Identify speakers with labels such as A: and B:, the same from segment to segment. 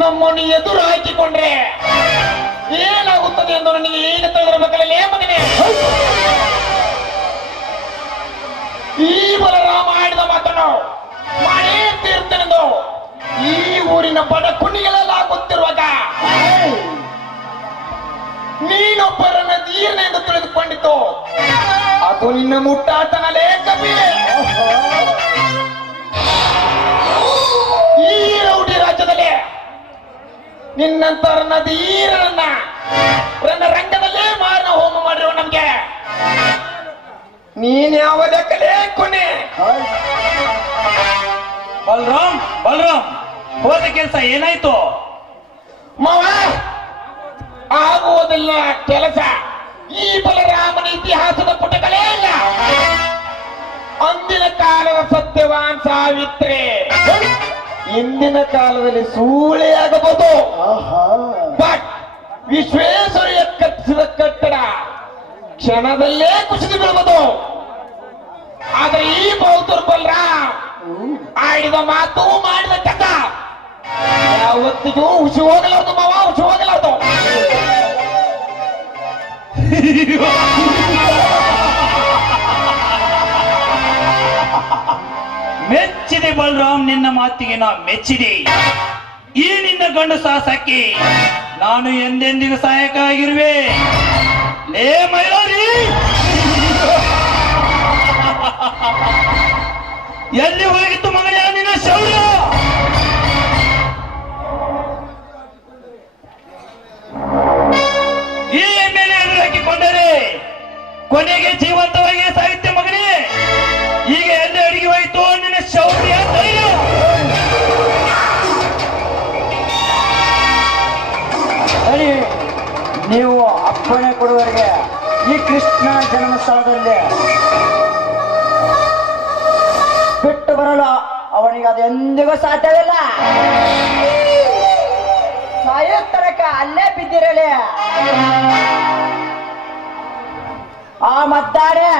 A: ನಮ್ಮನ್ನು ಎದುರು ಹಾಕಿಕೊಂಡ್ರೆ ಏನಾಗುತ್ತದೆ ಎಂದು ನನಗೆ ಈಗ ತಿಳಿದ್ರ ಮಕ್ಕಳಲ್ಲಿ ಮಗನೇ? ಈ ಬಲರಾಮ ಆಡಿದ ಮಾತನ್ನು ಮಾಡೇ ಈ ಊರಿನ ಬಡ ಕುಣಿಗಳೆಲ್ಲ ಗೊತ್ತಿರುವಾಗ ನೀನೊಬ್ಬರನ್ನ ಧೀರ್ಣ ತಿಳಿದುಕೊಂಡಿತ್ತು ಅದು ನಿನ್ನ ಮುಟ್ಟಾಟನಲೇ ಕವಿ ಈ ರೌಡಿ ರಾಜ್ಯದಲ್ಲಿ ನಿನ್ನಂತರನ್ನ ಧೀರರನ್ನ ನನ್ನ ರಂಗದಲ್ಲೇ ಮಾರಣ ಹೋಮ ಮಾಡಿರುವ ನಮ್ಗೆ ನೀನ್ ಯಾವ ಲೆಕ್ಕಲೇ ಕೊನೆ
B: ಬಲರಾಮ್ ಬಲರಾಮ್ ಹೋದ ಕೆಲಸ ಏನಾಯ್ತು
A: ಮಾವ ಆಗುವುದಿಲ್ಲ ಕೆಲಸ ಈ ಬಲರಾಮನ ಇತಿಹಾಸದ ಪುಟಗಳೇ ಇಲ್ಲ. ಅಂದಿನ ಕಾಲದ ಸತ್ಯವಾನ್ ಸಾವಿತ್ರಿ. ಇಂದಿನ ಕಾಲದಲ್ಲಿ ಸೂಳೆ ಆಗಬಹುದು. ಬಟ್ ವಿಶ್ವೇಶ್ವರಯ್ಯ ಕಟ್ಟಿಸಿದ ಕಟ್ಟಡ ಕ್ಷಣದಲ್ಲೇ ಕುಸಿದು ಬಿಡಬಹುದು ಆದ್ರೆ ಈ ಬೌದ್ಧರು ಬಲರಾಮ್ ಆಡಿದ ಮಾತು ಮಾಡಿದ ಕಥ. ಯಾವತ್ತಿಗೂ ಹುಸಿ ಹೋಗಲಾರ್ದು ಮಾವ ಹುಸಿ ಹೋಗಲಾರ್ದು.
B: ಬಲರಾಮ್ ನಿನ್ನ ಮಾತಿಗೆ ನಾ ಮೆಚ್ಚಿದೆ. ಈ ನಿನ್ನ ಗಂಡು ಸಾಹಸಕ್ಕೆ ನಾನು ಎಂದೆಂದಿಗೂ ಸಹಾಯಕ ಆಗಿರುವೆ ಲೇ ಮೈಲಾರಿ! ಎಲ್ಲಿ ಹೋಗಿತ್ತು ಮಗಳ ನಿನ್ನ ಶೌರ್ಯ? ಈ ಎಣ್ಣೆ ಹಾಕಿಕೊಂಡರೆ ಕೊನೆಗೆ ಜೀವಂತವಾಗಿ
C: ನೀವು ಅಪ್ಪಣೆ ಕೊಡುವರಿಗೆ ಈ ಕೃಷ್ಣ ಜನ್ಮಸ್ಥಳದಲ್ಲಿ ಬಿಟ್ಟು ಬರಲು ಅವನಿಗೆ ಅದು ಎಂದಿಗೂ ಸಾಧ್ಯವಿಲ್ಲ. ಸಾಯೋ ತನಕ ಅಲ್ಲೇ ಬಿದ್ದಿರಲಿ. ಆ ಮದ್ದಾರೆ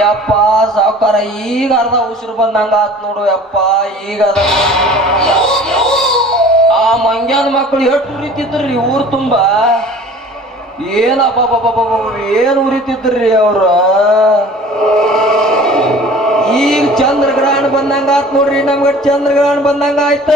D: ಯಪ್ಪ, ಸಾವುಕಾರ, ಈಗ ಅರ್ಧ ಉಸಿರು ಬಂದಂಗ ಆತ್ ನೋಡು ಯಪ್ಪ, ಈಗ ಅದ ಆ ಮಂಗ್ಯಾನ ಮಕ್ಕಳು ಎಷ್ಟು ಉರಿತಿದ್ರಿ ಊರ್ ತುಂಬಾ? ಏನಪ್ಪ ಏನ್ ಉರಿತಿದ್ರಿ ಅವ್ರ? ಈಗ ಚಂದ್ರಗ್ರಹಣ ಬಂದಂಗ ಆತ್ ನೋಡ್ರಿ ನಮ್ಗ ಚಂದ್ರಗ್ರಹಣ ಬಂದಂಗ ಆಯ್ತ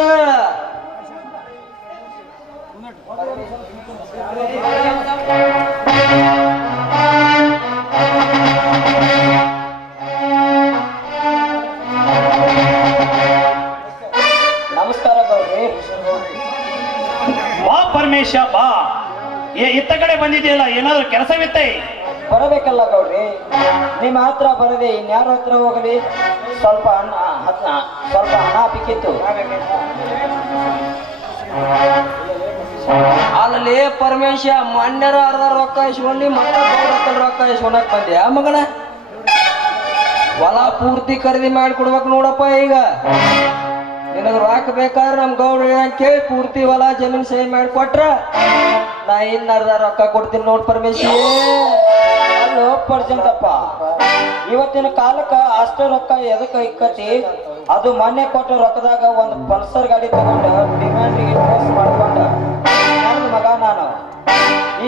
B: ಪರಮೇಶ ಬಾ. ಏ ಇತ್ತ ಕಡೆ ಬಂದಿದೆಯಲ್ಲ ಏನಾದ್ರು ಕೆಲಸವಿತ್ತೈ
C: ಬರಬೇಕಲ್ಲ ಗೌರಿ ನಿಮ್ಮ ಹತ್ರ ಬರದೆ ಇನ್ಯಾರ ಹತ್ರ ಹೋಗಲಿ? ಸ್ವಲ್ಪ ಹಣ ಹಣ- ಸ್ವಲ್ಪ ಹಣ ಬೇಕಿತ್ತು.
D: ಅಲ್ಲಿ ಪರಮೇಶ ಮಣ್ಣರ ಅರ್ಧ ರೊಕ್ಕ ಇಸ್ಕೊಂಡು ಮತ್ತೆ ರೊಕ್ಕ ಇಸ್ಕೊಂಡಕ್ ಬಂದೆ. ಆ ಮಗಳ ಹೊಲ ಪೂರ್ತಿ ಖರೀದಿ ಮಾಡಿ ಕೊಡ್ಬೇಕು ನೋಡಪ್ಪ ಈಗ. ನಿನಗ ರೊಕ್ಕ ಬೇಕಾದ್ರೆ ನಮ್ ಗೌಡ ಏನ್ ಕೇಳಿ ಪೂರ್ತಿ ಹೊಲ ಜಮೀನ್ ಸಹಿ ಮಾಡಿ ಕೊಟ್ರ? ನಾ ಇನ್ನ ಅರ್ಧ ರೊಕ್ಕ ಕೊಡ್ತೀನಿ ನೋಡ್ ಪರಮೇಶಿ
C: ಅಲ್ಲೋ ಪರ್ಜಂತಪ್ಪ. ಇವತ್ತಿನ ಕಾಲಕ್ಕ ಅಷ್ಟು ರೊಕ್ಕ ಎದಕ್ಕ ಇಕ್ಕತಿ? ಅದು ಮೊನ್ನೆ ಕೊಟ್ಟ ರೊಕ್ಕದಾಗ ಒಂದು ಪಲ್ಸರ್ ಗಾಡಿ ತಗೊಂಡ ಡಿಮ್ಯಾಂಡಿಗೆ ಇನ್ವೆಸ್ಟ್ ಮಾಡ್ಕೊಂಡ. ನನ್ನ ಮಗ ನಾನು?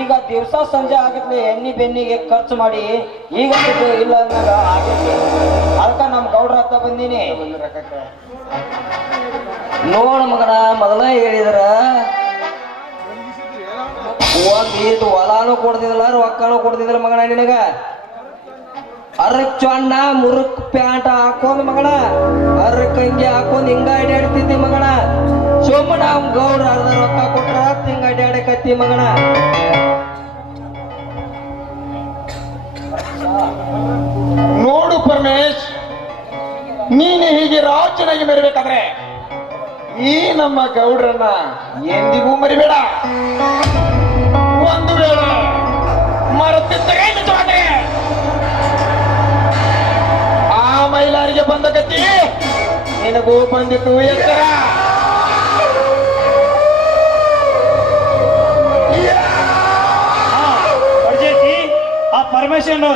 C: ಈಗ ದಿವಸ ಸಂಜೆ ಆಗತ್ಲೆ ಎಣ್ಣೆ ಬೆನ್ನಿಗೆ ಖರ್ಚು ಮಾಡಿ ಈಗ ಇಲ್ಲ ಅಂದಾಗ ಆಗೈತಿ ಅದಕ್ಕ ನಮ್ಮ ಗೌಡ್ರ ಹತ್ತ ಬಂದೀನಿ.
D: ನೋಡ್ ಮಗನ, ಮೊದಲ ಹೇಳಿದ್ರ. ಒಂದ್ ಇದು ಹೊಲಾನು ಕೊಡ್ತಿದಿಲ್ಲ ಕೊಡ್ತಿದ್ರ ಮಗನ ನಿನಗ. ಅರಕ್ ಚೊಣ್ಣ ಮುರುಕ್ ಪ್ಯಾಂಟ್ ಹಾಕೊಂಡ್ ಮಗಳ ಅರಕ್ ಅಂಗಿ ಹಾಕೊಂಡ್ ಹಿಂಗ ಅಡ್ಡಾಡ್ತಿದ್ದಿ ಮಗಳ ಸೋಮಣ್ಣ ಗೌಡ್ರ ಅರ್ಧ ರೊಕ್ಕ ಕೊಟ್ರ ಹಿಂಗ ಅಡ್ಡಾಡಕತ್ತಿ ಮಗಳ
A: ನೋಡು ಪರಮೇಶ್ ನೀನು ಹೀಗೆ ರಾಜನಾಗಿ ಮೆರಬೇಕಾದ್ರೆ ಈ ನಮ್ಮ ಗೌಡ್ರನ್ನ ಎಂದಿಗೂ ಮರಿಬೇಡ ಒಂದು ವೇಳೆ ಮರತಿದ್ದರೆ ನಿಜವಾದ್ರೆ ಆ ಮೈಲಾರಿಗೆ ಬಂದ ಗತಿ ನಿನಗೂ ಬಂದಿತು ಎತ್ತರ
B: ಹಾ, ಅರ್ಜೆಂಟಿ ಪಕ್ಷಿಯನ್ನು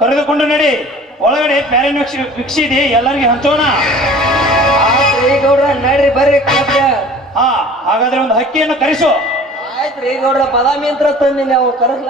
B: ಕರೆದುಕೊಂಡು ನಡಿ ಒಳಗಡೆ ಪ್ಯಾರಿನ ವಿಕ್ಷಿ ವಿಕ್ಷಿದೆ ಎಲ್ಲರಿಗೆ ಹಂಚೋಣ
D: ಆಯ್ತ್ರಿ ಗೌಡ್ರ ನಡ್ರಿ ಬರ್ರಿ
B: ಹಾ ಹಾಗಾದ್ರೆ ಒಂದು ಹಕ್ಕಿಯನ್ನು ಕರೆಸು.
D: ಆಯ್ತ್ರಿ ಗೌಡ್ರ ಬಾದಾಮಿ ಅಂತ ತಂದಿ ಅವು ಕರೆಸ್ಲ